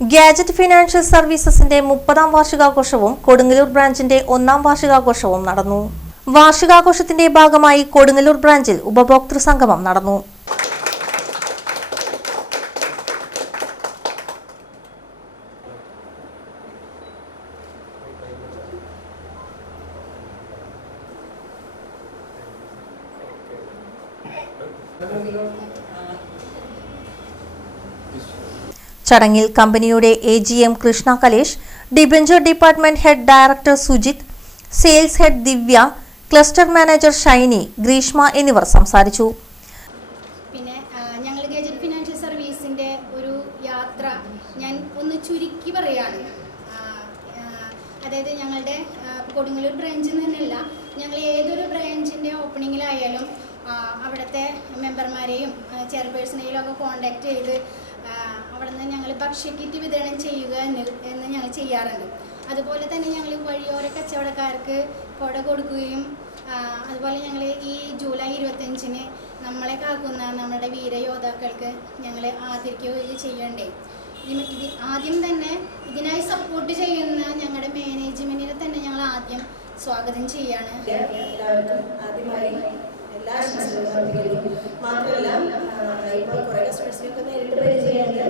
Gadget financial സർവീസസിന്റെ 30ാം വാർഷികാഘോഷവും Kodungallur ബ്രാഞ്ചിന്റെ 1ാം വാർഷികാഘോഷവും നടന്നു. വാർഷികാഘോഷത്തിന്റെ ഭാഗമായി കൊടുങ്ങല്ലൂർ ബ്രാഞ്ചിൽ ഉപഭോക്തൃ സംഗമം നടന്നു. ചടങ്ങിൽ കമ്പനിയുടെ AGM Krishna Kalesh, debenture department head director Sujith, sales head Divya, cluster manager Shiny, Greeshma എന്നിവർ സംസാരിച്ചു. പിന്നെ ഞങ്ങൾ ഗാജറ്റ് ഫിനാൻഷ്യൽ സർവീസിന്റെ ഒരു യാത്ര ഞാൻ ഒന്ന് ചുരുക്കി പറയാണ്. അതായത് ഞങ്ങളുടെ കൊടുങ്ങല്ലൂർ ബ്രാഞ്ചിൽ നിന്നല്ല, ഞങ്ങൾ ഏതൊരു ബ്രാഞ്ചിൻ്റെ ഓപ്പണിങ്ങിലായാലും അവിടുത്തെ മെമ്പർമാരെയും ചെയർപേഴ്സണെയും ഒക്കെ കോൺടാക്ട് ചെയ്ത് അവിടെ നിന്ന് ഞങ്ങൾ ഭക്ഷ്യക്കിറ്റ് വിതരണം ചെയ്യുക എന്ന് ഞങ്ങൾ ചെയ്യാറുണ്ട്. അതുപോലെ തന്നെ ഞങ്ങൾ വഴിയോര കച്ചവടക്കാർക്ക് കൊട കൊടുക്കുകയും അതുപോലെ ഞങ്ങൾ ഈ ജൂലൈ 25-ന് നമ്മളെ കാക്കുന്ന നമ്മുടെ വീരയോദ്ധാക്കൾക്ക് ഞങ്ങൾ ആദരിക്കുകയും ചെയ്യണ്ടേ. ആദ്യം തന്നെ ഇതിനായി സപ്പോർട്ട് ചെയ്യുന്ന ഞങ്ങളുടെ മാനേജ്മെൻറ്റിനെ തന്നെ ഞങ്ങൾ ആദ്യം സ്വാഗതം ചെയ്യാണ്. എല്ലാ ആശംസകളും മാത്രമല്ല, ഇപ്പോൾ കുറേ കസ്റ്റമേഴ്സിനൊക്കെ നേരിട്ട് പരിചയമുണ്ട്,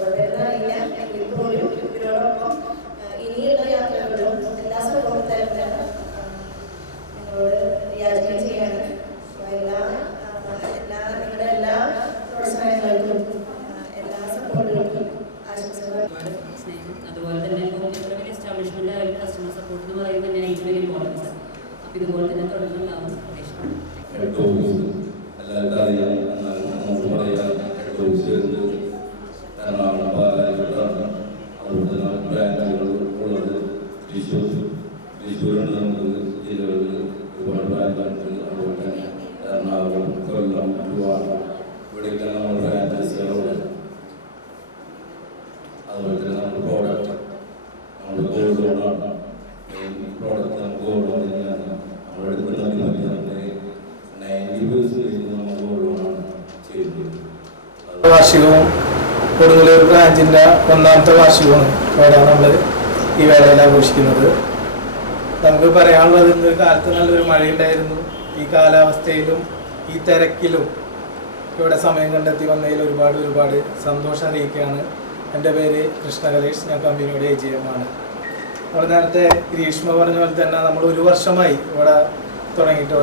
കുഴപ്പമില്ല. എങ്കിൽ പോലും ഇവരോടൊപ്പം ഇനിയുള്ള യാത്രകളും എല്ലാ സപ്പോർട്ടും തരുന്നതാണ് ഞങ്ങളോട് യാചന ചെയ്യാണ്. നിങ്ങളുടെ എല്ലാ പ്രോത്സാഹനങ്ങൾക്കും എല്ലാ സപ്പോർട്ടുകൾക്കും ആശംസകൾ. സ്നേഹം, അതുപോലെ തന്നെ എത്ര വലിയ എസ്റ്റാബ്ലിഷ്മെന്റ് ആയാലും കസ്റ്റമർ സപ്പോർട്ട് എന്ന് പറയുന്നത് തന്നെയാണ് ഏറ്റവും വലിയ ഇമ്പോർട്ടൻസ്. അപ്പം ഇതുപോലെ തന്നെ തുടർന്നുണ്ടാവും. എല്ലാവർക്കും അറിയാം, നമുക്ക് പറയാം എറണാകുളം, പാലായിലാണ്. അതുകൊണ്ട് നമുക്ക് ബ്രാഞ്ചുകൾ ഉള്ളത് തൃശ്ശൂരുണ്ട്, നമുക്ക് ജില്ലകളിൽ ഒരുപാട് ബ്രാഞ്ചുണ്ട്. അതുപോലെ തന്നെ എറണാകുളം, കൊല്ലം, ട്രിവാൻഡ്രം ഇവിടെയൊക്കെയാണ് നമ്മുടെ ബ്രാഞ്ചസുകളുള്ളത്. അതുപോലെ തന്നെ നമ്മുടെ പ്രോഡക്റ്റ് നമ്മുടെ ഗോൾഡ് ലോണാണ്. മെയിൻ പ്രോഡക്റ്റ് നമുക്ക് ഗോൾഡ് ലോൺ തന്നെയാണ്. നമ്മളെടുക്കുന്ന വാർഷികവും കൊടുങ്ങല്ലൂർ ബ്രാഞ്ചിൻ്റെ 1ാമത്തെ വാർഷികമാണ് ഇവിടെ നമ്മൾ ഈ വേളയിൽ ആഘോഷിക്കുന്നത്. നമുക്ക് പറയാനുള്ളത്, ഇന്നൊരു കാലത്ത് നല്ലൊരു മഴയുണ്ടായിരുന്നു. ഈ കാലാവസ്ഥയിലും ഈ തിരക്കിലും ഇവിടെ സമയം കണ്ടെത്തി വന്നതിൽ ഒരുപാട് സന്തോഷം അറിയിക്കുകയാണ്. എൻ്റെ പേര് കൃഷ്ണ കലേഷ്, ഞാൻ കമ്പനിയുടെ AGM ആണ്. നമ്മൾ നേരത്തെ ഗ്രീഷ്മ പറഞ്ഞ പോലെ തന്നെ നമ്മൾ 1 വർഷമായി ഇവിടെ തുടങ്ങിയിട്ട്.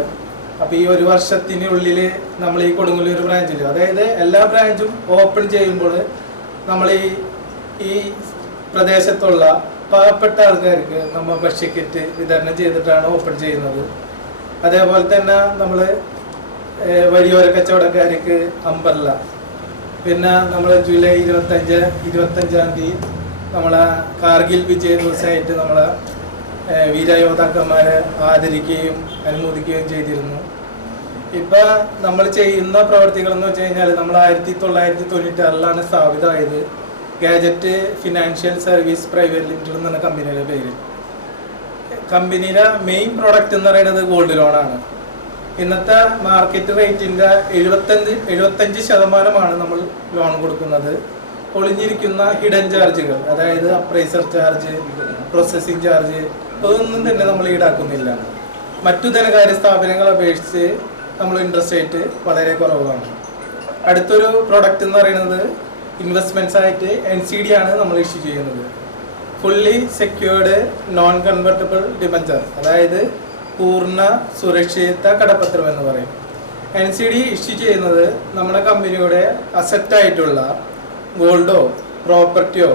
അപ്പോൾ ഈ 1 വർഷത്തിനുള്ളിൽ നമ്മൾ ഈ കൊടുങ്ങല്ലൂർ ബ്രാഞ്ചിൽ, അതായത് എല്ലാ ബ്രാഞ്ചും ഓപ്പൺ ചെയ്യുമ്പോൾ നമ്മൾ ഈ പ്രദേശത്തുള്ള പാവപ്പെട്ട ആൾക്കാർക്ക് നമ്മൾ ഭക്ഷ്യക്കിറ്റ് വിതരണം ചെയ്തിട്ടാണ് ഓപ്പൺ ചെയ്യുന്നത്. അതേപോലെ തന്നെ നമ്മൾ വഴിയോര കച്ചവടക്കാർക്ക് അംബ്രല്ല, പിന്നെ നമ്മൾ ജൂലൈ 25-25 തീയതി നമ്മളെ കാർഗിൽ വിജയ ദിവസമായിട്ട് നമ്മളെ വീരയോദ്ധാക്കന്മാരെ ആദരിക്കുകയും അനുമോദിക്കുകയും ചെയ്തിരുന്നു. ഇപ്പം നമ്മൾ ചെയ്യുന്ന പ്രവർത്തികൾ എന്ന് വെച്ച് കഴിഞ്ഞാൽ, നമ്മൾ 1996-ലാണ് സ്ഥാപിതമായത് gadget financial service private limited എന്ന കമ്പനിയുടെ പേര്. കമ്പനിയുടെ മെയിൻ പ്രോഡക്റ്റ് എന്ന് പറയുന്നത് ഗോൾഡ് ലോണാണ്. ഇന്നത്തെ മാർക്കറ്റ് റേറ്റിൻ്റെ 75% നമ്മൾ ലോൺ കൊടുക്കുന്നത്. ഒളിഞ്ഞിരിക്കുന്ന ഹിഡൻ ചാർജുകൾ, അതായത് അപ്രൈസർ ചാർജ്, പ്രോസസ്സിംഗ് ചാർജ്, അതൊന്നും തന്നെ നമ്മൾ ഈടാക്കുന്നില്ല. മറ്റു ധനകാര്യ സ്ഥാപനങ്ങളെ അപേക്ഷിച്ച് നമ്മൾ ഇൻട്രസ്റ്റ് റേറ്റ് വളരെ കുറവാണ്. അടുത്തൊരു പ്രൊഡക്റ്റ് എന്ന് പറയുന്നത് ഇൻവെസ്റ്റ്മെൻറ്റ്സ് ആയിട്ട് NCD ആണ് നമ്മൾ ഇഷ്യൂ ചെയ്യുന്നത്. Fully secured non convertible debenture, അതായത് പൂർണ്ണ സുരക്ഷിത കടപ്പത്രം എന്ന് പറയും. NCD ഇഷ്യൂ ചെയ്യുന്നത് നമ്മുടെ കമ്പനിയുടെ അസറ്റായിട്ടുള്ള ഗോൾഡോ പ്രോപ്പർട്ടിയോ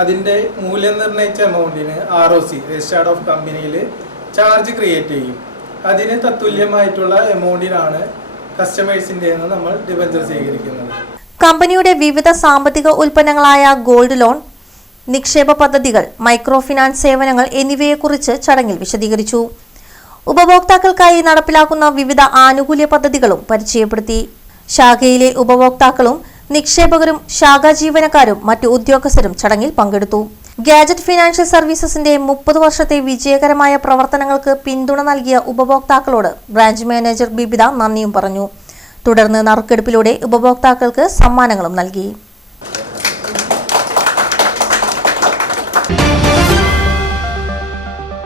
അതിൻ്റെ മൂല്യം നിർണ്ണയിച്ച എമൗണ്ടിന് ROC രജിസ്റ്റേർഡ് ഓഫ് കമ്പനിയിൽ ചാർജ് ക്രിയേറ്റ് ചെയ്യും. അതിന് തത്തുല്യമായിട്ടുള്ള എമൗണ്ടിനാണ് കസ്റ്റമേഴ്സിൻ്റെ നമ്മൾ ഡിബഞ്ചർ സ്വീകരിക്കുന്നത്. കമ്പനിയുടെ വിവിധ സാമ്പത്തിക ഉൽപ്പന്നങ്ങളായ ഗോൾഡ് ലോൺ, നിക്ഷേപ പദ്ധതികൾ, മൈക്രോ ഫിനാൻസ് സേവനങ്ങൾ എന്നിവയെക്കുറിച്ച് ചടങ്ങിൽ വിശദീകരിച്ചു. ഉപഭോക്താക്കൾക്കായി നടപ്പിലാക്കുന്ന വിവിധ ആനുകൂല്യ പദ്ധതികളും പരിചയപ്പെടുത്തി. ശാഖയിലെ ഉപഭോക്താക്കളും നിക്ഷേപകരും ശാഖാ ജീവനക്കാരും മറ്റു ഉദ്യോഗസ്ഥരും ചടങ്ങിൽ പങ്കെടുത്തു. ഗാജറ്റ് ഫിനാൻഷ്യൽ സർവീസസിന്റെ 30 വർഷത്തെ വിജയകരമായ പ്രവർത്തനങ്ങൾക്ക് പിന്തുണ നൽകിയ ഉപഭോക്താക്കളോട് ബ്രാഞ്ച് മാനേജർ ബിബിത നന്ദിയും പറഞ്ഞു. തുടർന്ന് നറുക്കെടുപ്പിലൂടെ ഉപഭോക്താക്കൾക്ക് സമ്മാനങ്ങളും നൽകി. നൽകിയത്.